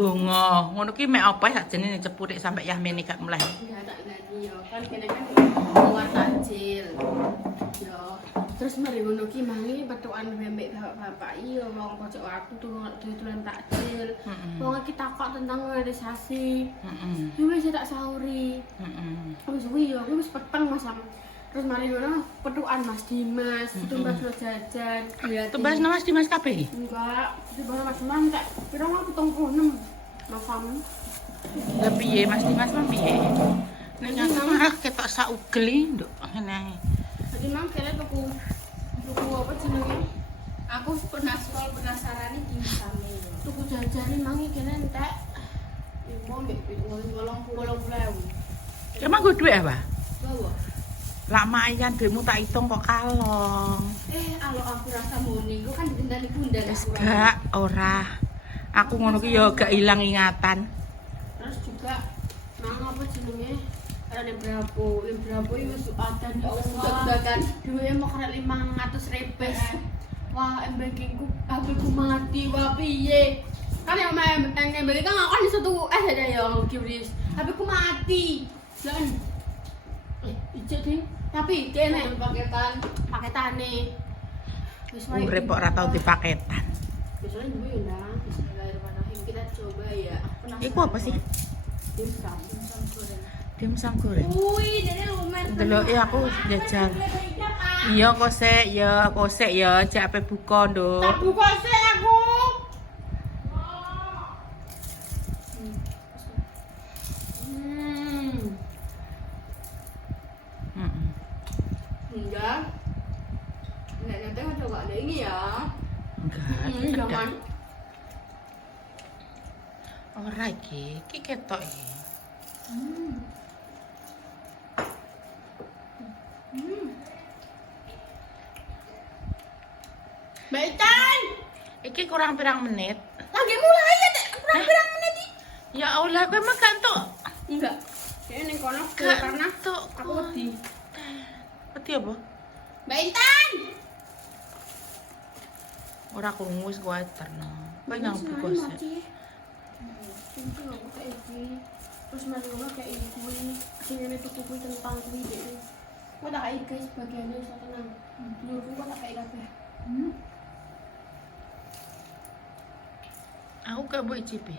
Donga, ngono ki mek apa sakjane cepurik sampai Yahmini gak mulai. Ya tak ngerti yo, kan kene kan luar takjil. Yo, terus mari ngono ki mangi petukan mbek bapak-bapak iya wong pojok aku tulen takjil. Wong iki takok tentang realisasi. Yo wis tak sauri. Wis kuwi yo, wis peteng Mas. Terus mari ngono petukan Mas Dimas, tumbas lo jajan. Tumbas Mas Dimas kabeh iki? Enggak, tumbas Mas Dimas tak piro 76. Makam. Lah piye Mas Dimas mah piye? Nek ngarah ketok saugel nduk ngene. Jadi mang kene tuku apa jenenge? Aku penasaran iki dimsum. Tuku jajane mang iki kene entek. Ibu mbek 80.000. Emang gue duit apa? Bawa. Lah mayan duitmu tak hitung kok kalong. Kalau aku rasa muni, ku kan dikendali bunda. Wis gak ora. Aku ngono ki ya gak ilang ingatan. Terus juga mang apa jenenge? Ada berapa itu ada juga duitnya mau kena 500.000. Wah bankingku aku mati wah piye kan yang main banking kan aku di satu ada yang kiris tapi aku mati jangan ijek deh tapi kene paketan nih Urip kok ora tau dipaketan. biasanya dulu ya nah bismillahirrahmanirrahim kita coba ya. Iku apa sih? Dimsum goreng. Wih, jadi lumer. Delok ya aku jajal. Iya kok sik ya jak ape buka, Nduk. Tak buka sih aku. Enggak. Nanti mau coba ada ini ya. Enggak. Jangan. Ora iki ketok iki. Mbak Ican, Iki kurang pirang menit? lagi mulai ya, Dek. Kurang berapa menit nih? Ya Allah, kowe mah gak entuk. Enggak. Kayaknya ning kono Gak karena entuk. aku wedi. Wedi apa? Mbak Intan. Ora krungu wis kowe terno. Kowe nang buka sik. Ini aku kayak gini. Terus mari ngono kayak ini. Sini tuku kuwi tentang kuwi dek. Kok tak kayak guys bagiannya iso tenang. Dulu kok tak kayak kabeh. Aku gak mau icipi.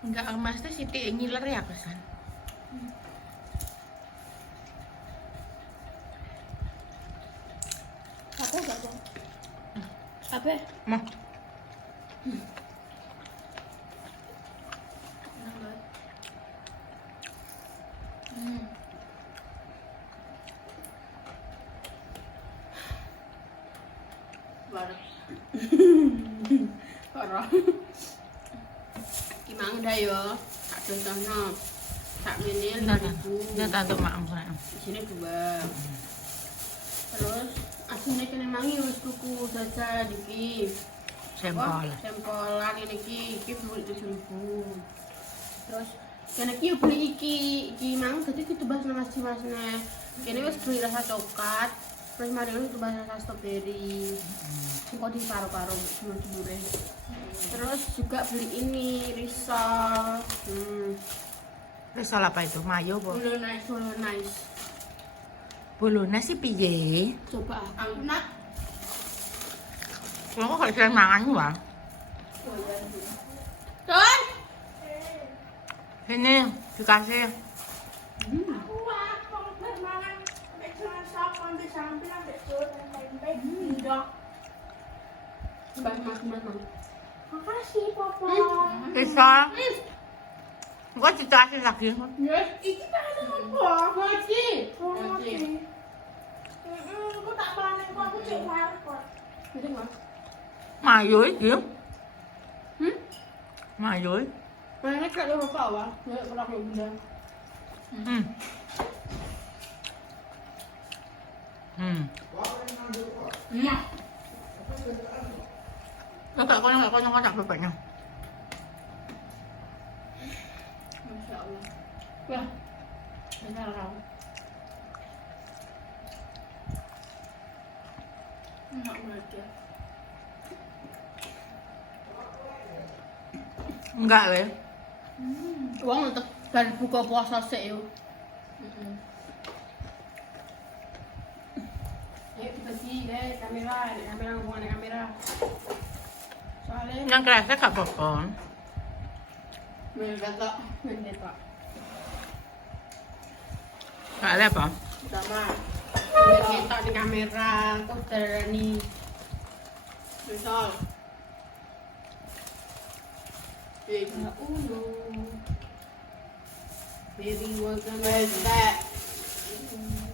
Enggak, Mas teh sithik ngiler ya kesan. Apa gak kok? Apa? Mah, Enak banget. Parah. Gimana dah yo? Tak contohnya. Tak mini 5.000. dia tak untuk maaf. Di sini 2. Terus aslinya kena mangi wis tuku jajan iki. Sempol. Sempolan iki beli 7.000. Terus kene iki beli iki mang dadi kita bahas nang Mas. Kene wis beli rasa coklat. Terus mari itu bahas rasa strawberry. Kok di paru-paru semua. Terus juga beli ini risol. Risol apa itu? Mayo apa? Bolognese. Bolognese sih piye? Coba aku nak. Kalau kok sering mangan gua. Don. Ini dikasih. Aku mangan mek sop sampe sampean mek tempe ndok. Mas. Makasih, Papa. Risol. Gua dikasih lagi. Yes, iki panen apa? Gaji. Aku tak panen kok aku cek warkot. Jadi Mas. Mayo iki. Mayo. Mana kat lo apa awak? Nek ora kok bunda. Mak. Kakak kono tak bapaknya. Masya Allah. Wah. Benar kau. Enak banget ya. Enggak le. Wong tetep bar buka puasa sik yo. Ayo dibagi deh kamera, ngomong kamera. Soalnya Yang kerasa gak apa-apa. mendet Pak. Gak ada apa? Sama. Kita di kamera, kok terani. Misal. Uno. Baby welcome back.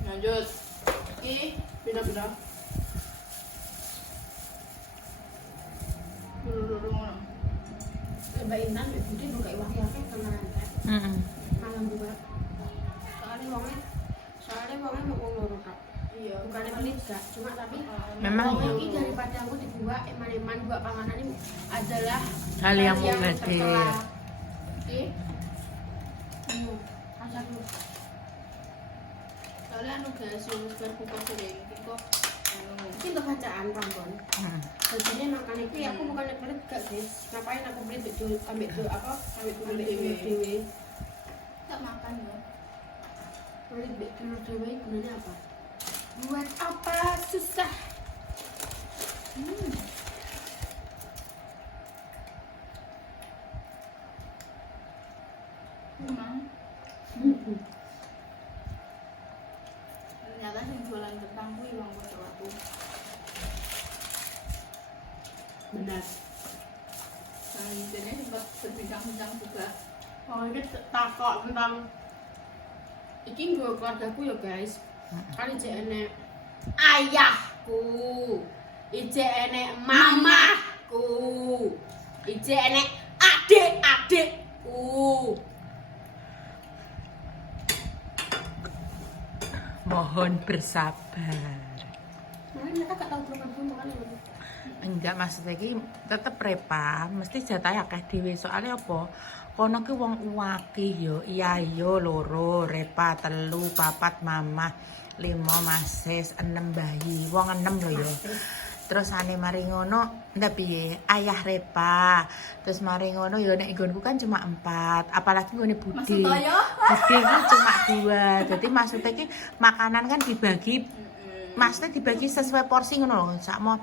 Lanjut. Oke, beda-beda. Mbak Intan, Mbak Budi buka iwak ya kan kemarin kan. Malam juga. Soalnya wongnya mau ngurut Kak. Iya. Bukannya pelit gak, cuma tapi Memang wong iya. ini daripada aku dibuat eman-eman buat panganan ini adalah Hal yang mubazir. tercela. Oke. Asal dulu. Soalnya anu guys, wis bar buka sering iki kok iki untuk bacaan Rambon. Jadi makan itu ya aku bukannya pelit gak guys. Ngapain aku beli betul ambil tuh apa? Ambil dewe. Tak makan ya. Beli telur dewe gunanya apa? Buat apa susah? Ternyata yang jualan kentang kuwi wong waktu. Benar. Nah, ini sempat berbincang-bincang juga. Oh, ini takok tentang iki nggo keluargaku ya, guys. Kan ijek enek ayahku. Ijek enek mamaku. Ijek enek adik-adikku. Mohon bersabar. Nah, mereka gak tahu program makan ya. Enggak, maksudnya iki tetep repa, mesti jatah akeh dhewe. Soalnya apa? Kono ki wong uwaki yo, iya yo loro, repa, telu, papat, mamah, 5 mases, 6 bayi. Wong 6 lho yo. Terus ane mari ngono, ndak piye? Ayah repa. Terus mari ngono yo nek nggonku kan cuma 4, apalagi nggone Budi. Budi ki cuma 2. Jadi maksudnya ki makanan kan dibagi maksudnya dibagi sesuai porsi ngono lho. Sakmo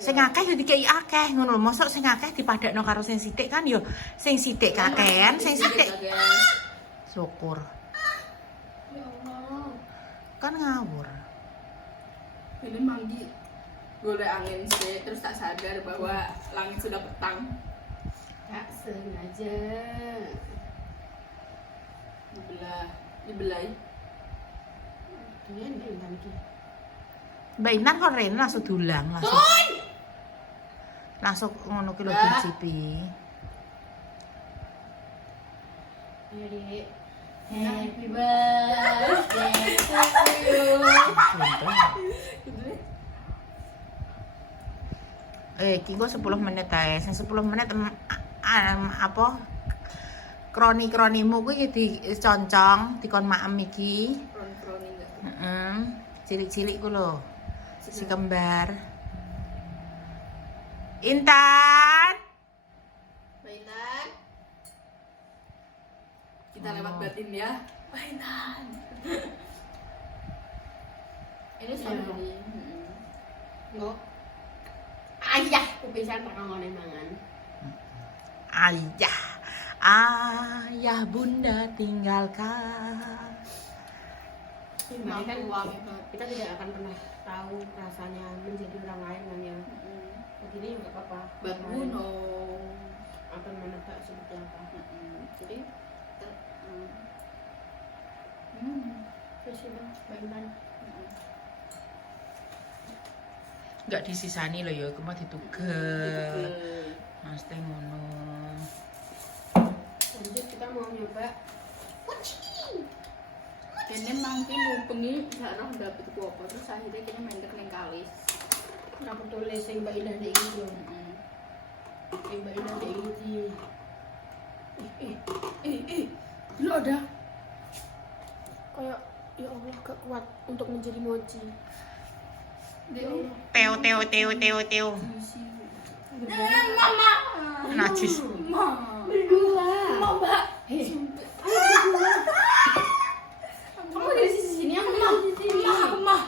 sing akeh yo dikei akeh ngono lho. Mosok sing akeh dipadakno karo sing sithik kan yo sing sithik kakean, sing sithik syukur. Ya Allah. Kan ngawur. Ini manggi golek angin sih, terus tak sadar bahwa langit sudah petang. Tak sengaja. Dibelai. Dia nih lagi. Mbak Intan kok rene langsung dulang langsung. Langsung ngono ki lho Mbak. dicipi. Ayo, Dik. Happy birthday to you. Iki kok 10 menit ae. Sing 10 menit apa? Kroni-kronimu kuwi diconcong dikon maem iki. Kroni-kroni enggak. Heeh. Cilik-cilik ku lho. Si kembar. Intan. Mainan. Kita lewat batin ya. Mainan. Ini sorry. Ngok. Ayah, kebiasaan tak ngomongin mangan. Ayah. Ayah bunda tinggalkan. Sebenarnya kan Uang. kita tidak akan pernah tahu rasanya menjadi orang lain kan ya. Begini nggak apa-apa. But who know? Akan menebak seperti apa. Jadi Terus itu bagaimana? Enggak disisani lho ya, aku mau ditugel. Mas teh ngono. Lanjut kita mau nyoba kene mangke mumpengi gak roh dapet ku apa terus akhirnya kene main ning kalis. aku tulis yang Mbak Indah ini loh. Yang Mbak Indah ini. Lo ada kayak ya Allah gak kuat untuk menjadi mochi. Ya Allah. Teo. Mama. Najis. Mama. berdua. Mau mbak. Ayo berdua. Kamu dari sisi sini, aku dari sisi sini. Mah.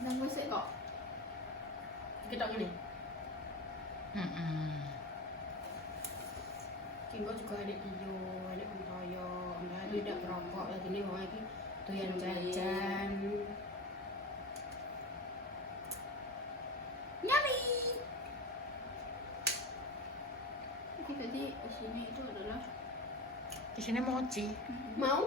Nang musik kok. Kita gini. Mm-mm. Kingko juga ada iyo, ada Antoyo, ada tidak merokok lagi nih mau lagi doyan jajan. Nyami. Oke, tadi sini itu adalah Di sini mochi. mau.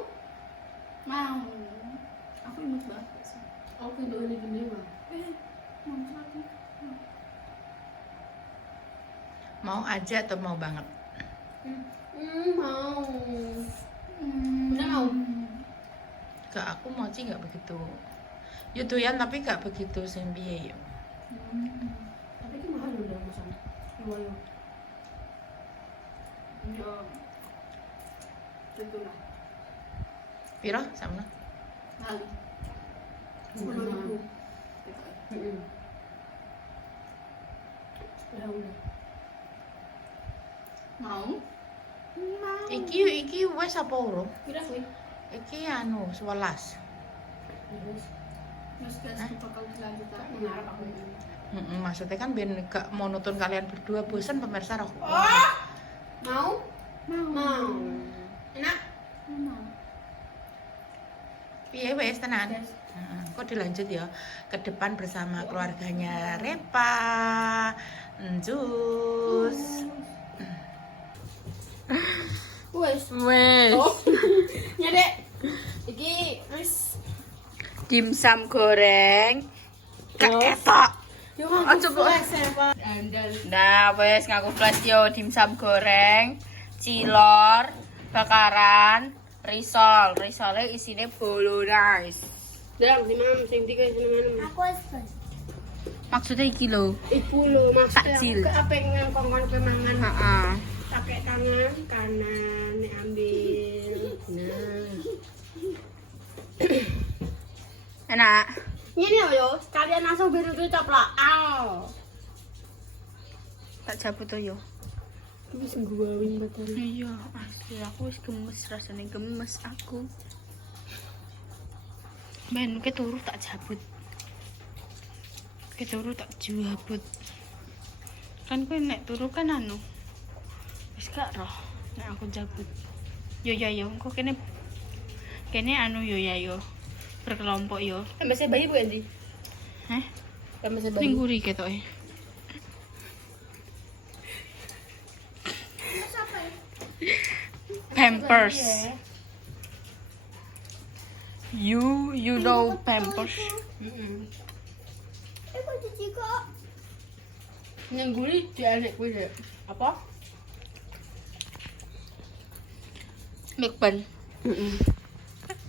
Aku imut banget sih. Aku udah gini mah. Mau lagi. Mau aja atau mau banget? Mau. Udah mau. Gak, aku mochi nggak begitu. Yo doyan tapi gak begitu sembiye yo. Tapi itu mahal udah masan. Yo. Yo. Itulah. Piro sama? Kali. 10.000. 10.000. Ya udah. Mau? Iki wes apa urung? Kira sih. Iki anu 11. Terus Mas guys, kita bakal lanjut tak mengharap aku. Maksudnya kan biar gak monoton kalian berdua, bosan pemirsa roh. Mau? Mau. Enak? Mau. Piye wes tenan. Guys. Kok dilanjut ya ke depan bersama keluarganya Repa, Njus. Wes. Wes. Ya dek. Iki wis. Dimsum goreng. Ketok. Yo Aja kok. Andal. Nah, wes ngaku flash yo dimsum goreng, cilor, bakaran, risol. Risolnya isinya bolognese. Dalam di mana sing tiga senengan. Aku Maksudnya iki lho. iku lho maksudnya Takjil. aku kepengen kongkon kemangan. Heeh. Pakai tangan kanan nih ambil. Nah. Enak. Ini yo, kalian langsung biru tuh coplok. Aw. Tak cabut to yo. Wis guawin betul. Iya, asli aku wis gemes, rasanya gemes aku. Men, keturu tak cabut. Keturu tak jabut. Kan kowe nek turu kan anu. Wis gak roh nek aku cabut. Yo ya yo, kok kene anu yo ya yo. Berkelompok yo. Masih bayi bu Endi? Heh, Masih ning guri ketoke. Pampers. You know Pampers. Yang gurih di anek gue deh. Apa? Milk bun.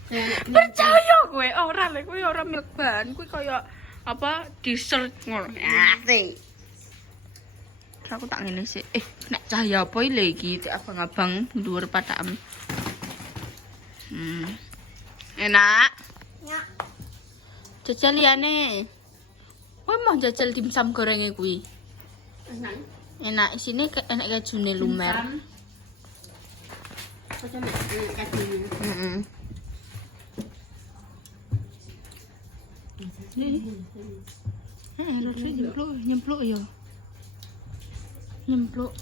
Ya, Percaya gue ora lek kowe ora milk bun, kuwi kaya apa dessert ngono. Asik. Aku tak ngene sih. Nek cahaya apa iki iki abang-abang dhuwur patakam. Enak. Ya. Jajal liyane. Kowe mau jajal dimsum gorenge kuwi. Enak. Enak isine enak kejune lumer. Macam enak kacang. Heeh. Rasanya nyempluk ya. Nyempluk.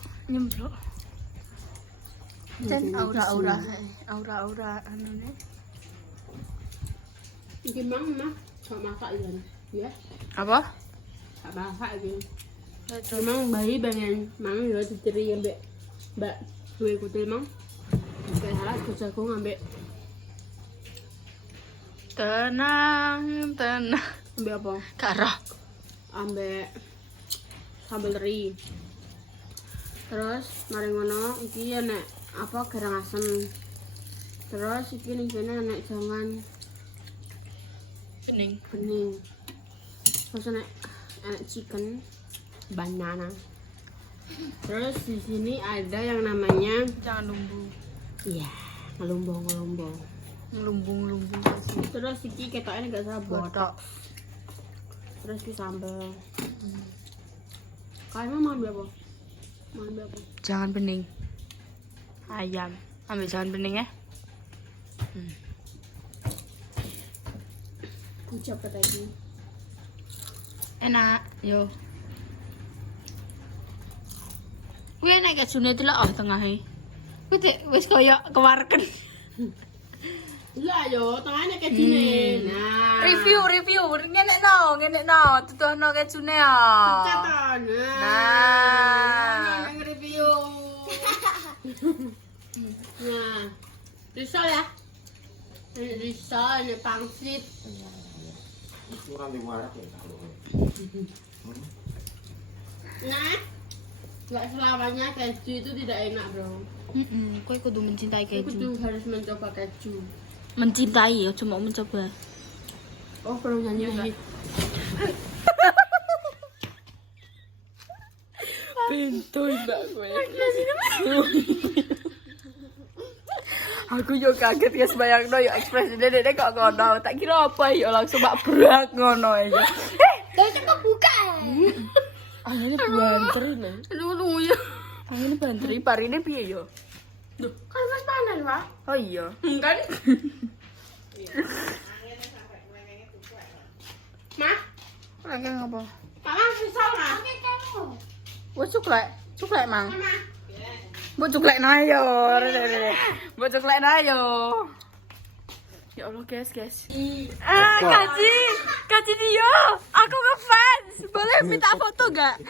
Dan aura anu nih. Iki mang mah gak masak ya. Apa? Gak masak iki. Memang bayi pengen mang yo diceri ambek Mbak duwe kutil mang. Kayak salah kerjaku ngambek Tenang. ambek apa? Karah. Ambek sambal teri. Terus mari ngono iki enek apa garang asem. Terus iki ning kene enek jangan Bening. bening. Terus enek chicken banana. Terus di sini ada yang namanya Jangan lumbu. iya, ngelumbung. Ngelumbung. Terus iki ketoknya gak salah Botok. Terus di sambal. Kalian mau ambil apa? Mana apa? Jangan bening. Ayam. Ambil jangan bening ya. Ucap tadi. Enak, yo. Kuwi enak kecune delok oh tengahe. Kuwi wis kaya kewarken. Lah yo, tengahnya kayak gini. Nah. Review. Ngene no, tutuhno kecune ya. Catat. Nah. Yang review. Nah. Risol ya. Ini risol, ini pangsit. Kurang diwarak ya kalau. Nah. Gak selamanya keju itu tidak enak, bro. Kau kudu mencintai Aku keju. tuh harus mencoba keju. Mencintai ya, cuma mencoba. Oh, perlu nyanyi lagi. Pintu ndak gue. Aku yo kaget ya bayangno yo ekspresi dede kok ngono. Tak kira apa yo langsung mak brak ngono ya. Tapi kan kebuka. Angine banter lho. Aduh, ya. Angine banter parine piye yo? Kan mas panas, Pak. Oh iya. Kan? Mah, Lagi ngapa? Mama pisau nggak? Wes cuklek mang. Mama. Mbok cuklek na yo. Mbok cuklek na yo. Ya Allah guys. Kaji Dio, aku ngefans. Boleh minta foto gak?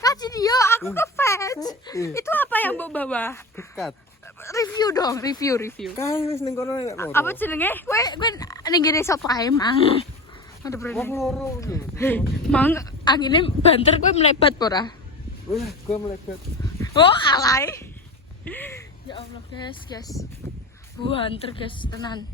Kaji Dio, aku ngefans. Itu apa yang mbok bawa? Dekat. Review dong, review. Kan wis ning kono nek loro. Apa jenenge? Kowe ning gene sapa ae, Mang? Ada Wong berani. loro iki. Mang, angine banter kowe melebat ora? Wah, gua melebat. Oh, alay. Ya Allah, guys. Banter, guys, tenan.